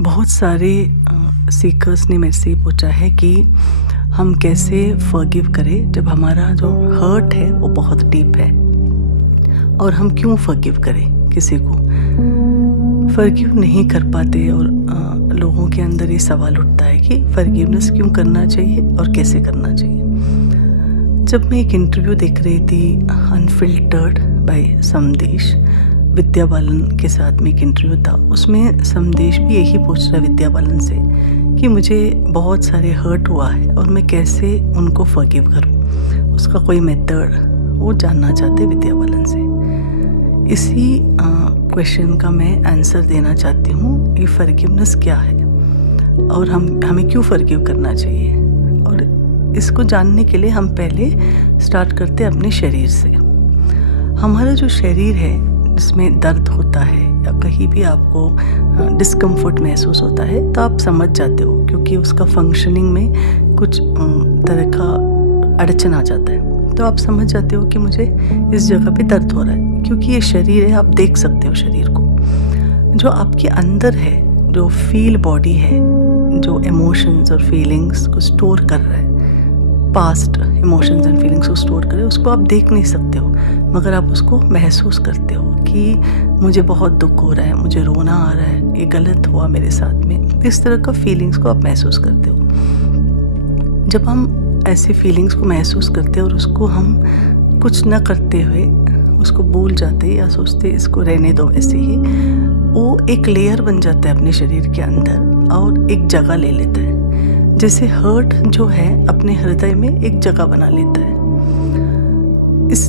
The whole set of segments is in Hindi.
बहुत सारे सीकर्स ने मेरे से ये पूछा है कि हम कैसे फॉरगिव करें जब हमारा जो हर्ट है वो बहुत डीप है, और हम क्यों फॉरगिव करें किसी को फॉरगिव नहीं कर पाते। और लोगों के अंदर ये सवाल उठता है कि फॉरगिवनेस क्यों करना चाहिए और कैसे करना चाहिए। जब मैं एक इंटरव्यू देख रही थी अनफिल्टर्ड बाय समदेश, विद्या बालन के साथ में एक इंटरव्यू था, उसमें समदेश भी यही पूछ रहा है विद्या बालन से कि मुझे बहुत सारे हर्ट हुआ है और मैं कैसे उनको फॉरगिव करूं। उसका कोई मेथड वो जानना चाहते विद्या बालन से। इसी क्वेश्चन का मैं आंसर देना चाहती हूँ कि फॉरगिवनेस क्या है और हमें क्यों फॉरगिव करना चाहिए। और इसको जानने के लिए हम पहले स्टार्ट करते हैं अपने शरीर से। हमारा जो शरीर है जिसमें दर्द होता है या कहीं भी आपको डिस्कम्फर्ट महसूस होता है तो आप समझ जाते हो, क्योंकि उसका फंक्शनिंग में कुछ तरह का अड़चन आ जाता है। तो आप समझ जाते हो कि मुझे इस जगह पे दर्द हो रहा है, क्योंकि ये शरीर है, आप देख सकते हो शरीर को। जो आपके अंदर है, जो फील बॉडी है, जो इमोशंस और फीलिंग्स को स्टोर कर रहा है, पास्ट इमोशंस एंड फीलिंग्स को स्टोर करें, उसको आप देख नहीं सकते हो, मगर आप उसको महसूस करते हो कि मुझे बहुत दुख हो रहा है, मुझे रोना आ रहा है, ये गलत हुआ मेरे साथ में। इस तरह का फीलिंग्स को आप महसूस करते हो। जब हम ऐसे फीलिंग्स को महसूस करते हैं और उसको हम कुछ न करते हुए उसको भूल जाते या सोचते इसको रहने दो ऐसे ही, वो एक लेयर बन जाता है अपने शरीर के अंदर और एक जगह ले लेता है। जैसे हर्ट जो है अपने हृदय में एक जगह बना लेता है, इस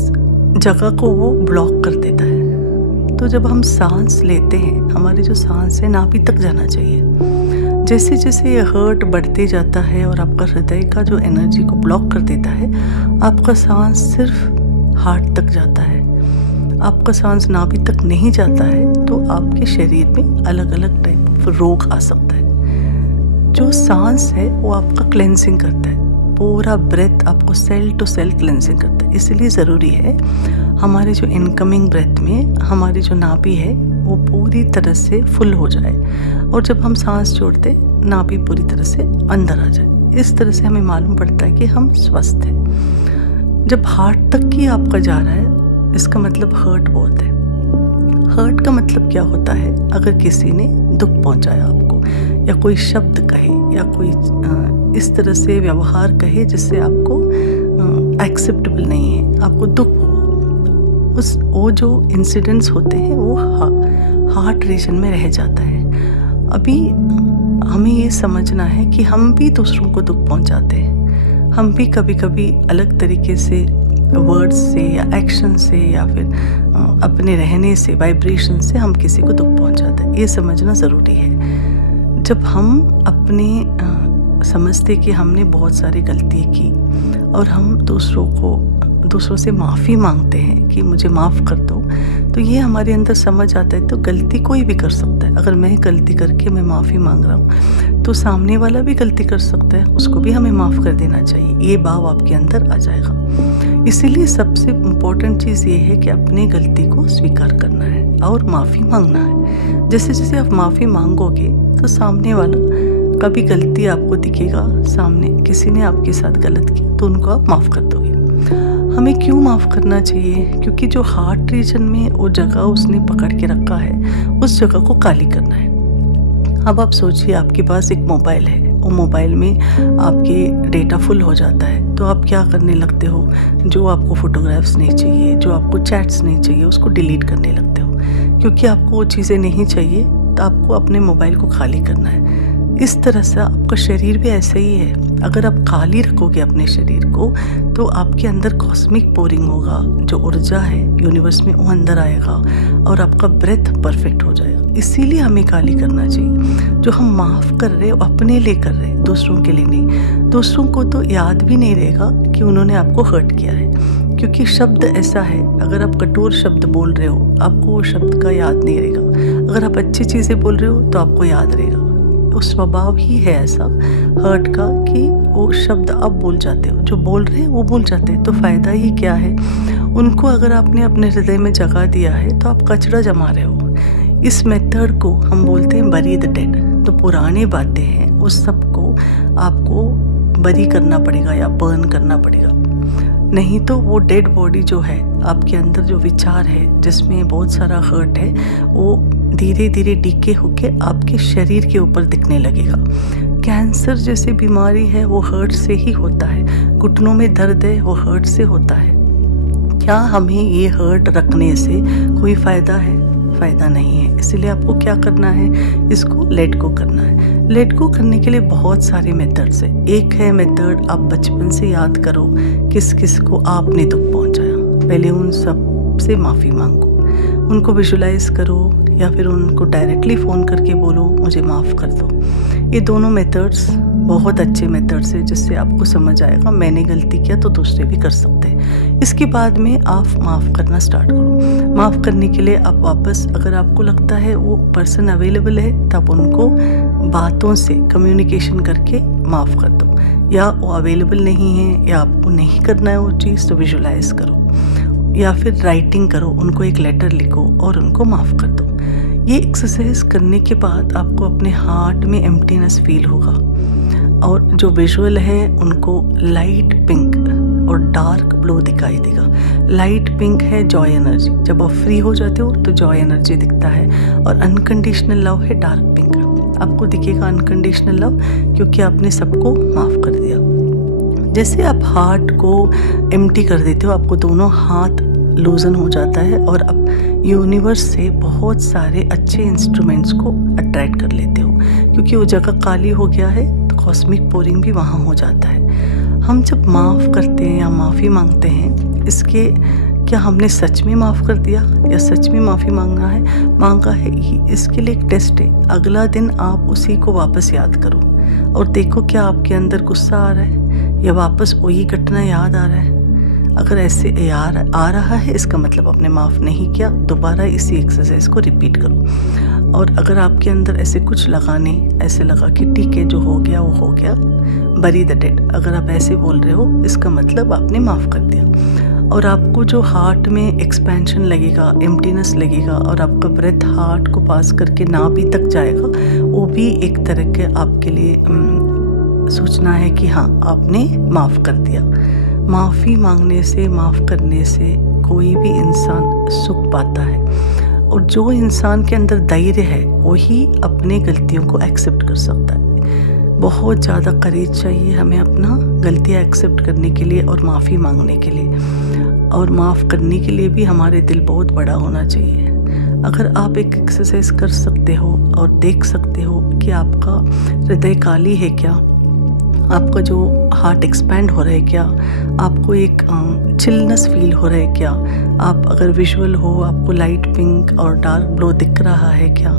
जगह को वो ब्लॉक कर देता है। तो जब हम सांस लेते हैं, हमारी जो सांस है नाभि तक जाना चाहिए। जैसे जैसे ये हर्ट बढ़ते जाता है और आपका हृदय का जो एनर्जी को ब्लॉक कर देता है, आपका सांस सिर्फ हार्ट तक जाता है। आपका सांस नाभि तक नहीं जाता है तो आपके शरीर में अलग अलग टाइप ऑफ रोग आ सकता है। जो सांस है वो आपका क्लेंजिंग करता है, पूरा ब्रेथ आपको सेल टू सेल क्लेंजिंग करता है। इसलिए ज़रूरी है हमारे जो इनकमिंग ब्रेथ में हमारी जो नाभि है वो पूरी तरह से फुल हो जाए, और जब हम सांस छोड़ते नाभि पूरी तरह से अंदर आ जाए। इस तरह से हमें मालूम पड़ता है कि हम स्वस्थ हैं। जब हार्ट तक ही आपका जा रहा है, इसका मतलब हर्ट बहुत है। हर्ट का मतलब क्या होता है? अगर किसी ने दुख पहुंचाया आपको, या कोई शब्द कहे, या कोई इस तरह से व्यवहार कहे जिससे आपको एक्सेप्टेबल नहीं है, आपको दुख हो, वो जो इंसिडेंट्स होते हैं वो हार्ट रीजन में रह जाता है। अभी हमें ये समझना है कि हम भी दूसरों को दुख पहुंचाते हैं। हम भी कभी कभी अलग तरीके से वर्ड्स से या एक्शन से या फिर अपने रहने से, वाइब्रेशन से हम किसी को दुख पहुंचाते हैं। ये समझना ज़रूरी है। जब हम अपने समझते कि हमने बहुत सारी गलती की और हम दूसरों से माफ़ी मांगते हैं कि मुझे माफ़ कर दो, तो ये हमारे अंदर समझ आता है तो गलती कोई भी कर सकता है। अगर मैं गलती करके मैं माफ़ी मांग रहा हूँ तो सामने वाला भी गलती कर सकता है, उसको भी हमें माफ़ कर देना चाहिए। ये भाव आपके अंदर आ जाएगा। इसीलिए सबसे इम्पोर्टेंट चीज़ ये है कि अपनी गलती को स्वीकार करना है और माफ़ी मांगना है। जैसे जैसे आप माफ़ी मांगोगे तो सामने वाला का भी गलती आपको दिखेगा। सामने किसी ने आपके साथ गलत किया तो उनको आप माफ़ कर दोगे। हमें क्यों माफ़ करना चाहिए? क्योंकि जो हार्ट रीजन में वो जगह उसने पकड़ के रखा है, उस जगह को खाली करना है। अब आप सोचिए, आपके पास एक मोबाइल है, वो मोबाइल में आपके डेटा फुल हो जाता है तो आप क्या करने लगते हो? जो आपको फोटोग्राफ्स नहीं चाहिए, जो आपको चैट्स नहीं चाहिए, उसको डिलीट करने लगते हो। क्योंकि आपको वो चीज़ें नहीं चाहिए तो आपको अपने मोबाइल को खाली करना है। इस तरह से आपका शरीर भी ऐसा ही है। अगर आप खाली रखोगे अपने शरीर को तो आपके अंदर कॉस्मिक पोरिंग होगा, जो ऊर्जा है यूनिवर्स में वो अंदर आएगा और आपका ब्रेथ परफेक्ट हो जाएगा। इसीलिए हमें खाली करना चाहिए। जो हम माफ़ कर रहे हैं अपने लिए कर रहे हैं, दूसरों के लिए नहीं। दूसरों को तो याद भी नहीं रहेगा कि उन्होंने आपको हर्ट किया है, क्योंकि शब्द ऐसा है, अगर आप कठोर शब्द बोल रहे हो आपको वो शब्द का याद नहीं रहेगा। अगर आप अच्छी चीज़ें बोल रहे हो तो आपको याद रहेगा। वो स्वभाव ही है ऐसा हर्ट का कि वो शब्द आप बोल जाते हो, जो बोल रहे हैं वो भूल जाते हैं। तो फ़ायदा ही क्या है? उनको अगर आपने अपने हृदय में जगह दिया है तो आप कचरा जमा रहे हो। इस मेथड को हम बोलते हैं बरी द डेड। जो पुरानी बातें हैं उस सब को आपको बरी करना पड़ेगा या बर्न करना पड़ेगा। नहीं तो वो डेड बॉडी जो है, आपके अंदर जो विचार है जिसमें बहुत सारा हर्ट है, वो धीरे धीरे डीके होके आपके शरीर के ऊपर दिखने लगेगा। कैंसर जैसी बीमारी है वो हर्ट से ही होता है। घुटनों में दर्द है वो हर्ट से होता है। क्या हमें ये हर्ट रखने से कोई फ़ायदा है? फ़ायदा नहीं है। इसलिए आपको क्या करना है, इसको लेट गो करना है। लेट गो करने के लिए बहुत सारे मेथड्स है। एक है मेथड, आप बचपन से याद करो किस किस को आपने दुख पहुंचाया, पहले उन सब से माफ़ी मांगो, उनको विजुलाइज करो या फिर उनको डायरेक्टली फ़ोन करके बोलो मुझे माफ़ कर दो। ये दोनों मेथड्स बहुत अच्छे मेथड्स हैं जिससे आपको समझ आएगा मैंने गलती किया तो दूसरे भी कर सकते हैं। इसके बाद में आप माफ़ करना स्टार्ट करो। माफ़ करने के लिए आप वापस, अगर आपको लगता है वो पर्सन अवेलेबल है तो आप उनको बातों से कम्युनिकेशन करके माफ़ कर दो, या वो अवेलेबल नहीं है या आपको नहीं करना है वो चीज़ तो विजुलाइज करो या फिर राइटिंग करो, उनको एक लेटर लिखो और उनको माफ़ कर दो। ये एक्सरसाइज करने के बाद आपको अपने हार्ट में एम्प्टीनेस फील होगा और जो विजुअल है उनको लाइट पिंक और डार्क ब्लू दिखाई देगा। लाइट पिंक है जॉय एनर्जी, जब आप फ्री हो जाते हो तो जॉय एनर्जी दिखता है, और अनकंडीशनल लव है डार्क पिंक। आपको दिखेगा अनकंडीशनल लव क्योंकि आपने सबको माफ़ कर दिया। जैसे आप हार्ट को एम्प्टी कर देते हो, आपको दोनों हाथ लूजन हो जाता है और आप यूनिवर्स से बहुत सारे अच्छे इंस्ट्रूमेंट्स को अट्रैक्ट कर लेते हो, क्योंकि वो जगह खाली हो गया है तो कॉस्मिक पोरिंग भी वहाँ हो जाता है। हम जब माफ़ करते हैं या माफ़ी मांगते हैं, इसके क्या हमने सच में माफ़ कर दिया या सच में माफ़ी मांगा है, इसके लिए एक टेस्ट है। अगला दिन आप उसी को वापस याद करो और देखो क्या आपके अंदर गुस्सा आ रहा है या वापस वही घटना याद आ रहा है। अगर ऐसे आ रहा है इसका मतलब आपने माफ़ नहीं किया। दोबारा इसी एक्सरसाइज को रिपीट करो, और अगर आपके अंदर ऐसे कुछ ऐसे लगा कि ठीक है जो हो गया वो हो गया, बरी द डेड, अगर आप ऐसे बोल रहे हो इसका मतलब आपने माफ़ कर दिया। और आपको जो हार्ट में एक्सपेंशन लगेगा, एम्प्टीनेस लगेगा और आपका ब्रेथ हार्ट को पास करके नाभि तक जाएगा, वो भी एक तरह के आपके लिए सूचना है कि हाँ आपने माफ़ कर दिया। माफ़ी मांगने से, माफ़ करने से कोई भी इंसान सुख पाता है, और जो इंसान के अंदर धैर्य है वही अपने गलतियों को एक्सेप्ट कर सकता है। बहुत ज़्यादा करेज चाहिए हमें अपना गलतियाँ एक्सेप्ट करने के लिए और माफ़ी मांगने के लिए, और माफ़ करने के लिए भी हमारे दिल बहुत बड़ा होना चाहिए। अगर आप एक एक्सरसाइज कर सकते हो और देख सकते हो कि आपका हृदय खाली है क्या, आपका जो हार्ट एक्सपैंड हो रहा है क्या, आपको एक चिलनेस फील हो रहा है क्या, आप अगर विजुअल हो आपको लाइट पिंक और डार्क ब्लू दिख रहा है क्या,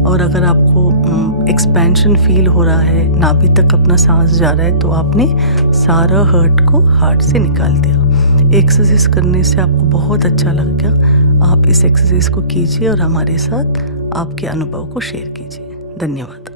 और अगर आपको एक्सपेंशन फील हो रहा है, नाभि तक अपना सांस जा रहा है, तो आपने सारा हर्ट को हार्ट से निकाल दिया। एक्सरसाइज करने से आपको बहुत अच्छा लगेगा। आप इस एक्सरसाइज को कीजिए और हमारे साथ आपके अनुभव को शेयर कीजिए। धन्यवाद।